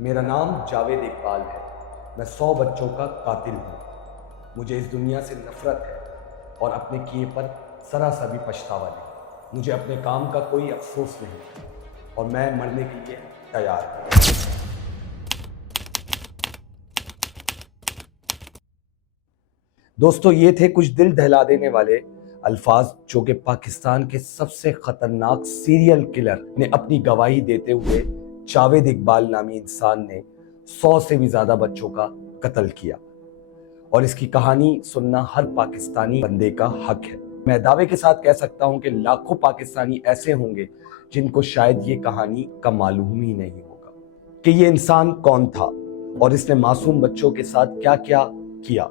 میرا نام جاوید اقبال ہے۔ میں 100 بچوں کا قاتل ہوں۔ مجھے اس دنیا سے نفرت ہے اور اپنے کیے پر ذرا سا بھی پچھتاوا نہیں۔ مجھے اپنے کام کا کوئی افسوس نہیں اور میں مرنے کے لیے تیار ہوں۔ دوستو، یہ تھے کچھ دل دہلا دینے والے الفاظ جو کہ پاکستان کے سب سے خطرناک سیریل کلر نے اپنی گواہی دیتے ہوئے جاوید اقبال نامی انسان نے 100 سے بھی زیادہ بچوں کا قتل کیا، اور اس کی کہانی سننا ہر پاکستانی بندے کا حق ہے۔ میں دعوے کے ساتھ کہہ سکتا ہوں کہ لاکھوں پاکستانی ایسے ہوں گے جن کو شاید یہ کہانی کا معلوم ہی نہیں ہوگا کہ یہ انسان کون تھا اور اس نے معصوم بچوں کے ساتھ کیا کیا کیا۔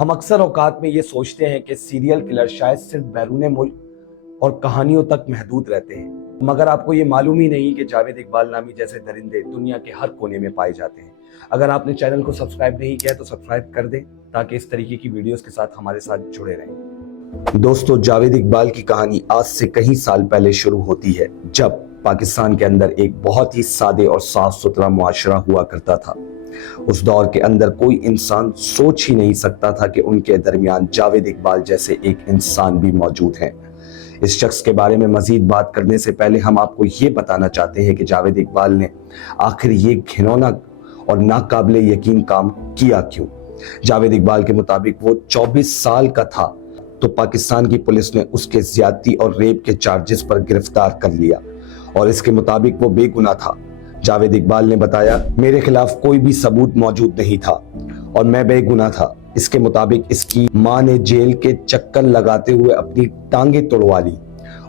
ہم اکثر اوقات میں یہ سوچتے ہیں کہ سیریل کلر شاید صرف بیرون ملک اور کہانیوں تک محدود رہتے ہیں، مگر آپ کو یہ معلوم ہی نہیں کہ جاوید اقبال نامی جیسے درندے دنیا کے ہر کونے میں پائے جاتے ہیں۔ اگر آپ نے چینل کو سبسکرائب نہیں کیا تو سبسکرائب کر دیں تاکہ اس طریقے کی ویڈیوز کے ساتھ ہمارے ساتھ جڑے رہیں۔ دوستو، جاوید اقبال کی کہانی آج سے کئی سال پہلے شروع ہوتی ہے، جب پاکستان کے اندر ایک بہت ہی سادے اور صاف ستھرا معاشرہ ہوا کرتا تھا۔ اس دور کے اندر کوئی انسان سوچ ہی نہیں سکتا تھا کہ ان کے درمیان جاوید اقبال جیسے ایک انسان بھی موجود ہیں۔ اس شخص کے بارے میں مزید بات کرنے سے پہلے ہم آپ کو یہ بتانا چاہتے ہیں کہ جاوید اقبال نے آخر یہ گھنونا اور ناقابل یقین کام کیا کیوں۔ جاوید اقبال کے مطابق وہ 24 سال کا تھا تو پاکستان کی پولیس نے اس کے زیادتی اور ریپ کے چارجز پر گرفتار کر لیا، اور اس کے مطابق وہ بے گناہ تھا۔ جاوید اقبال نے بتایا، میرے خلاف کوئی بھی ثبوت موجود نہیں تھا اور میں بے گناہ تھا۔ اس کے مطابق اس کی ماں نے جیل کے چکر لگاتے ہوئے اپنی ٹانگیں توڑوا لی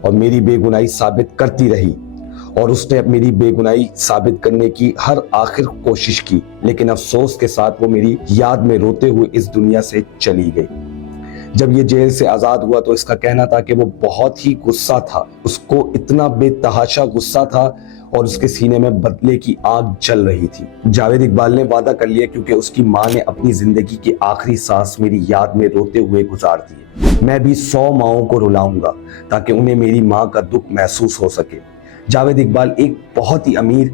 اور میری بے گناہی ثابت کرتی رہی، اور اس نے میری بے گناہی ثابت کرنے کی ہر آخر کوشش کی، لیکن افسوس کے ساتھ وہ میری یاد میں روتے ہوئے اس دنیا سے چلی گئی۔ جب یہ جیل سے آزاد ہوا تو اس کا کہنا تھا کہ وہ بہت ہی غصہ تھا، اس کو اتنا بے تحاشا غصہ تھا اور اس کے سینے میں بدلے کی آگ جل رہی تھی۔ جاوید اقبال نے وعدہ کر لیا کیونکہ اس کی ماں نے اپنی زندگی کی آخری سانس میری یاد میں روتے ہوئے گزار دی، میں بھی 100 ماؤں کو رلاؤں گا تاکہ انہیں میری ماں کا دکھ محسوس ہو سکے۔ جاوید اقبال ایک بہت ہی امیر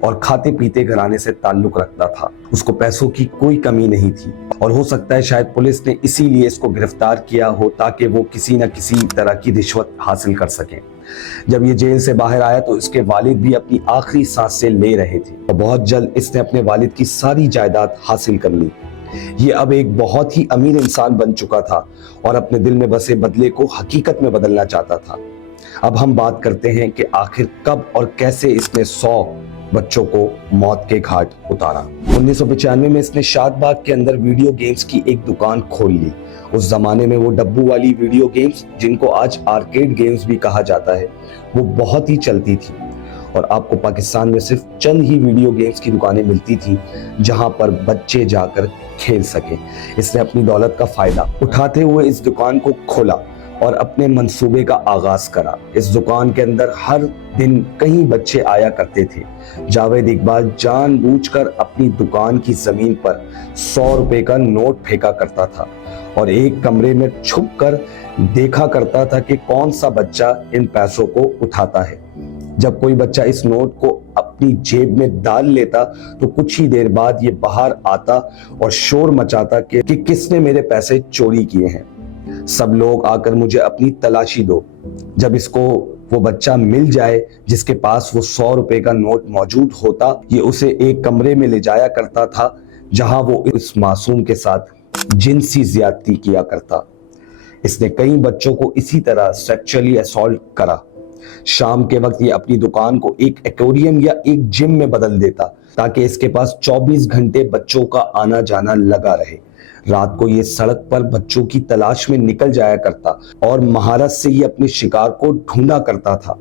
اور کھاتے پیتے گھرانے سے تعلق رکھتا تھا۔ اس کو پیسوں کی کوئی کمی نہیں تھی، اور ہو سکتا ہے شاید پولیس نے اسی لیے اس کو گرفتار کیا ہو تاکہ وہ کسی نہ کسی طرح کی رشوت حاصل کر سکیں۔ جب یہ جیل سے باہر آیا تو اس کے والد بھی اپنی آخری سانسیں لے رہے تھے، اور بہت جلد اس نے اپنے والد کی ساری جائیداد حاصل کر لی۔ یہ اب ایک بہت ہی امیر انسان بن چکا تھا اور اپنے دل میں بسے بدلے کو حقیقت میں بدلنا چاہتا تھا۔ اب ہم بات کرتے ہیں کہ آخر کب اور کیسے اس نے 100 بچوں کو موت کے گھاٹ اتارا۔ 1995 میں اس نے شاد باغ کے اندر ویڈیو گیمز کی ایک دکان کھول لی۔ اس زمانے میں وہ ڈبو والی ویڈیو گیمز، جن کو آج آرکیڈ گیمز بھی کہا جاتا ہے، وہ بہت ہی چلتی تھی، اور آپ کو پاکستان میں صرف چند ہی ویڈیو گیمز کی دکانیں ملتی تھیں جہاں پر بچے جا کر کھیل سکیں۔ اس نے اپنی دولت کا فائدہ اٹھاتے ہوئے اس دکان کو کھولا اور اپنے منصوبے کا آغاز کرا۔ اس دکان کے اندر ہر دن کئی بچے آیا کرتے تھے۔ جاوید اقبال جان بوجھ کر اپنی دکان کی زمین پر 100 روپے کا نوٹ پھینکا کرتا تھا اور ایک کمرے میں چھپ کر دیکھا کرتا تھا کہ کون سا بچہ ان پیسوں کو اٹھاتا ہے۔ جب کوئی بچہ اس نوٹ کو اپنی جیب میں ڈال لیتا تو کچھ ہی دیر بعد یہ باہر آتا اور شور مچاتا کہ کس نے میرے پیسے چوری کیے ہیں، سب لوگ آ کر مجھے اپنی تلاشی دو۔ جب اس کو وہ بچہ مل جائے جس کے پاس وہ 100 روپے کا نوٹ موجود ہوتا، یہ اسے ایک کمرے میں لے جایا کرتا تھا جہاں وہ اس معصوم کے ساتھ جنسی زیادتی کیا کرتا۔ اس نے کئی بچوں کو اسی طرح سیکچولی اسالٹ کرا۔ شام کے وقت یہ اپنی دکان کو ایک ایکویریم یا ایک جم میں بدل دیتا تاکہ اس کے پاس 24 گھنٹے بچوں کا آنا جانا لگا رہے۔ رات کو یہ سڑک پر بچوں کی تلاش میں نکل جایا کرتا اور مہارت سے یہ اپنے شکار کو ڈھونڈا کرتا تھا۔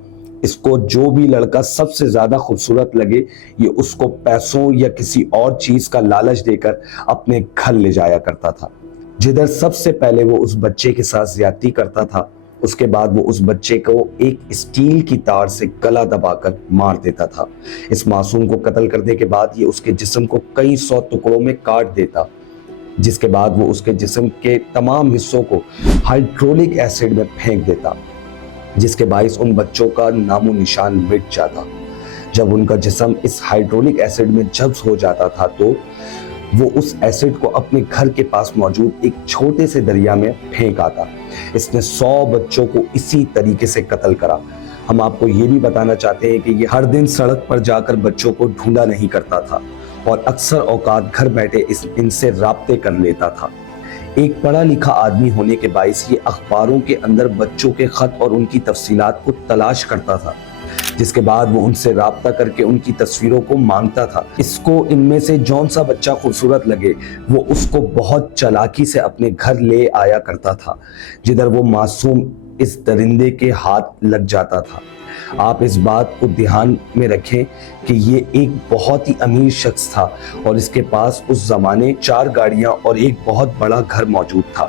اس کو جو بھی لڑکا سب سے زیادہ خوبصورت لگے، یہ اس کو پیسوں یا کسی اور چیز کا لالچ دے کر اپنے گھر لے جایا کرتا تھا۔ جدھر سب سے پہلے وہ اس بچے کے ساتھ زیادتی کرتا تھا، اس کے بعد وہ اس بچے کو ایک اسٹیل کی تار سے گلا دبا کر مار دیتا تھا۔ اس معصوم کو قتل کرنے کے بعد یہ اس کے جسم کو کئی 100 ٹکڑوں میں کاٹ دیتا، جس کے بعد وہ اس کے جسم کے تمام حصوں کو ہائیڈرولک ایسڈ میں پھینک دیتا، جس کے باعث ان بچوں کا نام و نشان مٹ جاتا۔ جب ان کا جسم اس ہائیڈرولک ایسڈ میں جذب ہو جاتا تھا تو وہ اس ایسڈ کو اپنے گھر کے پاس موجود ایک چھوٹے سے دریا میں پھینک آتا۔ اس نے 100 بچوں کو اسی طریقے سے قتل کرا۔ ہم آپ کو یہ بھی بتانا چاہتے ہیں کہ یہ ہر دن سڑک پر جا کر بچوں کو ڈھونڈا نہیں کرتا تھا اور اکثر اوقات گھر بیٹھے ان سے رابطے کر لیتا تھا۔ ایک پڑھا لکھا آدمی ہونے کے باعث یہ اخباروں کے اندر بچوں کے خط اور ان کی تفصیلات کو تلاش کرتا تھا، جس کے بعد وہ ان سے رابطہ کر کے ان کی تصویروں کو مانگتا تھا۔ اس کو ان میں سے جون سا بچہ خوبصورت لگے وہ اس کو بہت چالاکی سے اپنے گھر لے آیا کرتا تھا، جدھر وہ معصوم اس درندے کے ہاتھ لگ جاتا تھا۔ آپ اس بات کو دھیان میں رکھیں کہ یہ ایک بہت ہی امیر شخص تھا اور اس کے پاس اس زمانے 4 گاڑیاں اور ایک بہت بڑا گھر موجود تھا۔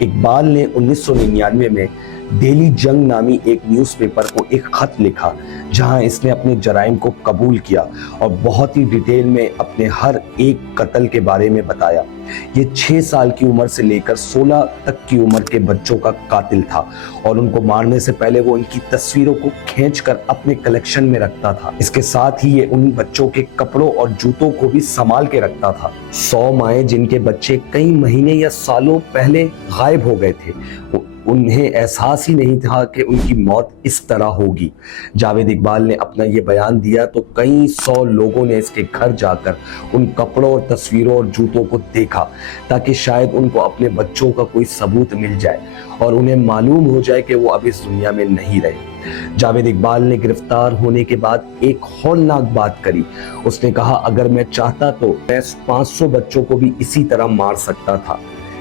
اقبال نے 1999 میں ڈیلی جنگ نامی ایک نیوز پیپر کو ایک خط لکھا جہاں اس نے اپنے جرائم کو قبول کیا اور بہت ہی ڈیٹیل میں اپنے ہر ایک قتل کے بارے میں بتایا۔ یہ 6 سال کی عمر سے لے کر 16 تک کی عمر کے بچوں کا قاتل تھا اور ان کو مارنے سے پہلے وہ ان کی تصویروں کو کھینچ کر اپنے کلیکشن میں رکھتا تھا۔ اس کے ساتھ ہی یہ ان بچوں کے کپڑوں اور جوتوں کو بھی سنبھال کے رکھتا تھا۔ 100 مائیں جن کے بچے کئی مہینے یا سالوں پہلے غائب ہو گئے تھے، انہیں احساس ہی نہیں تھا کہ ان کی موت اس طرح ہوگی۔ جاوید اقبال نے اپنا یہ بیان دیا تو کئی 100 لوگوں نے اس کے گھر جا کر ان کپڑوں اور تصویروں اور جوتوں کو دیکھا تاکہ شاید ان کو اپنے بچوں کا کوئی ثبوت مل جائے اور انہیں معلوم ہو جائے کہ وہ اب اس دنیا میں نہیں رہے۔ جاوید اقبال نے گرفتار ہونے کے بعد ایک ہولناک بات کری۔ اس نے کہا اگر میں چاہتا تو میں 500 بچوں کو بھی اسی طرح مار سکتا تھا،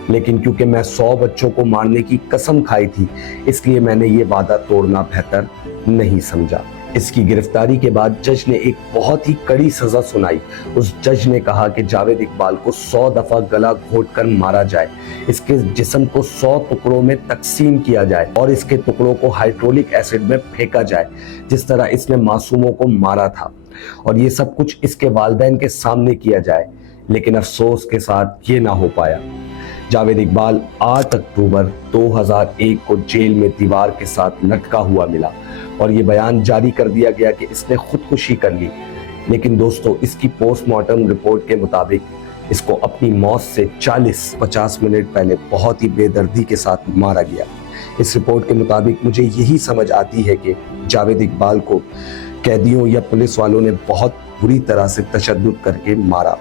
لیکن کیونکہ میں 100 بچوں کو مارنے کی قسم کھائی تھی اس لیے میں نے یہ وعدہ توڑنا بہتر نہیں سمجھا۔ اس کی گرفتاری کے بعد جج نے ایک بہت ہی کڑی سزا سنائی۔ اس جج نے کہا کہ جاوید اقبال کو 100 دفعہ گلا گھونٹ کر مارا جائے، اس کے جسم کو 100 ٹکڑوں میں تقسیم کیا جائے اور اس کے ٹکڑوں کو ہائیڈرولک ایسڈ میں پھینکا جائے جس طرح اس نے معصوموں کو مارا تھا، اور یہ سب کچھ اس کے والدین کے سامنے کیا جائے۔ لیکن افسوس کے ساتھ یہ نہ ہو پایا۔ جاوید اقبال 8 اکتوبر 2001 کو جیل میں دیوار کے ساتھ لٹکا ہوا ملا اور یہ بیان جاری کر دیا گیا کہ اس نے خودکشی کر لی۔ لیکن دوستو، اس کی پوسٹ مارٹم رپورٹ کے مطابق اس کو اپنی موت سے 40-50 منٹ پہلے بہت ہی بے دردی کے ساتھ مارا گیا۔ اس رپورٹ کے مطابق مجھے یہی سمجھ آتی ہے کہ جاوید اقبال کو قیدیوں یا پولیس والوں نے بہت بری طرح سے تشدد کر کے مارا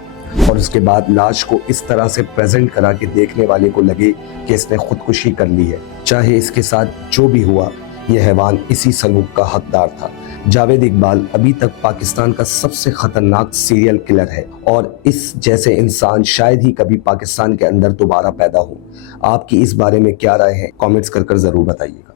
اور اس کے بعد لاش کو اس طرح سے پریزنٹ کرا کہ دیکھنے والے کو لگے کہ اس نے خودکشی کر لی ہے۔ چاہے اس کے ساتھ جو بھی ہوا، یہ حیوان اسی سلوک کا حقدار تھا۔ جاوید اقبال ابھی تک پاکستان کا سب سے خطرناک سیریل کلر ہے اور اس جیسے انسان شاید ہی کبھی پاکستان کے اندر دوبارہ پیدا ہو۔ آپ کی اس بارے میں کیا رائے ہے؟ کامنٹس کر ضرور بتائیے گا۔